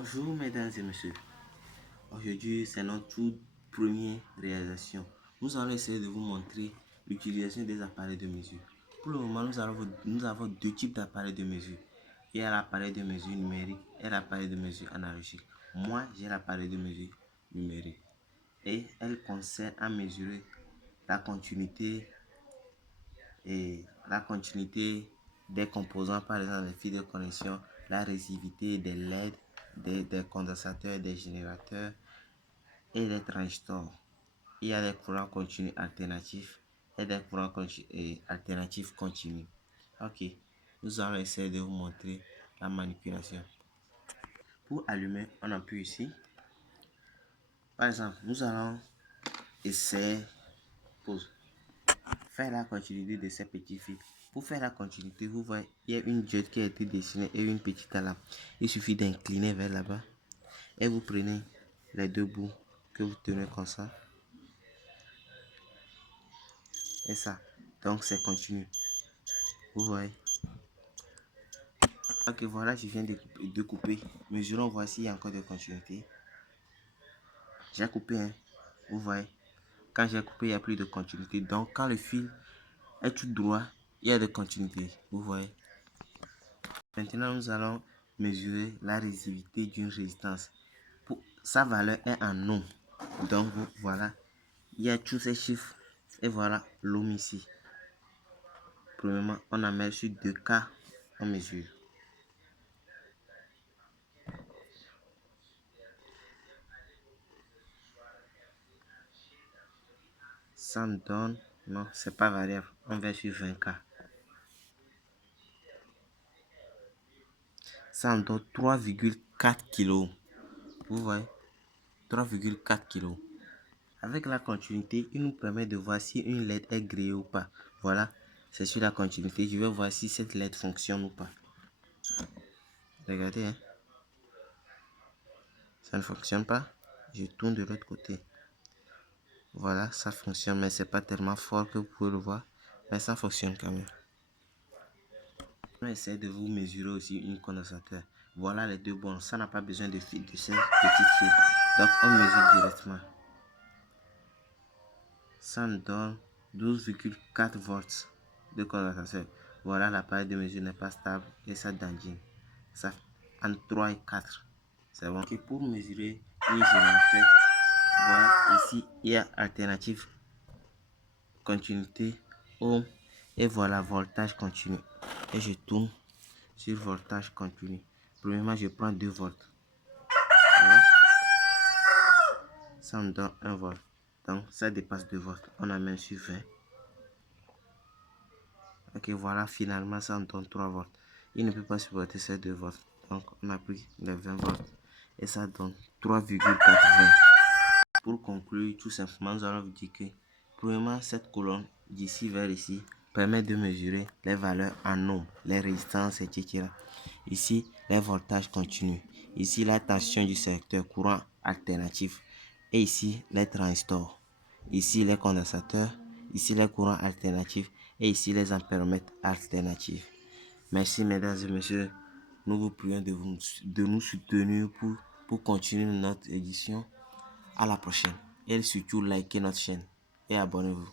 Bonjour mesdames et messieurs. Aujourd'hui, c'est notre toute première réalisation. Nous allons essayer de vous montrer l'utilisation des appareils de mesure. Pour le moment, nous avons deux types d'appareils de mesure. Il y a l'appareil de mesure numérique et l'appareil de mesure analogique. Moi, j'ai l'appareil de mesure numérique et elle concerne à mesurer la continuité des composants, par exemple les fils de connexion, la résivité des LED, des condensateurs, des générateurs et des transistors. Il y a des courants continus alternatifs et des courants alternatifs continus. Ok, nous allons essayer de vous montrer la manipulation. Pour allumer, on appuie ici. Par exemple, nous allons essayer pause. Faire la continuité de ces petits fils. Pour faire la continuité, vous voyez, il y a une diode qui a été dessinée et une petite lampe. Il suffit d'incliner vers là-bas et vous prenez les deux bouts que vous tenez comme ça. Et ça, donc c'est continu. Vous voyez. Ok, voilà, je viens de couper. Mesurons, voici, il y a encore de continuité. J'ai coupé, hein. Vous voyez. Quand j'ai coupé, il n'y a plus de continuité. Donc, quand le fil est tout droit, il y a de continuité. Vous voyez. Maintenant, nous allons mesurer la résistivité d'une résistance. Sa valeur est en ohm. Donc, voilà. Il y a tous ces chiffres. Et voilà l'ohm ici. Premièrement, on en met sur 2K. On mesure. Ça me donne... Non, c'est pas variable. On va sur 20K. Ça me donne 3,4 kg. Vous voyez, 3,4 kg. Avec la continuité, il nous permet de voir si une LED est grillée ou pas. Voilà, c'est sur la continuité. Je vais voir si cette LED fonctionne ou pas. Regardez, hein. Ça ne fonctionne pas. Je tourne de l'autre côté. Voilà, ça fonctionne, mais c'est pas tellement fort que vous pouvez le voir. Mais ça fonctionne quand même. On va essayer de vous mesurer aussi une condensateur. Voilà les deux bornes. Ça n'a pas besoin de ces petites fils. Donc on mesure directement. Ça me donne 12,4 volts de condensateur. Voilà, l'appareil de mesure n'est pas stable et ça dandine. Ça entre 3 et 4. C'est bon. Okay, pour mesurer une générateur, voilà, ici il y a alternative, continuité, ohm et voilà voltage continu. Et je tourne sur voltage continu. Premièrement, je prends 2 volts. Voilà. Ça me donne 1 volt. Donc ça dépasse 2 volts. On amène sur 20. Ok, voilà, finalement ça me donne 3 volts. Il ne peut pas supporter ces 2 volts. Donc on a pris les 20 volts et ça donne 3,80. Pour conclure, tout simplement, nous allons vous dire que premièrement, cette colonne d'ici vers ici permet de mesurer les valeurs en ohm, les résistances, etc. Ici, les voltages continus. Ici, la tension du secteur courant alternatif. Et ici, les transistors. Ici, les condensateurs. Ici, les courants alternatifs. Et ici, les ampéromètres alternatifs. Merci, mesdames et messieurs. Nous vous prions de nous soutenir pour continuer notre édition. À la prochaine. Et surtout, likez notre chaîne et abonnez-vous.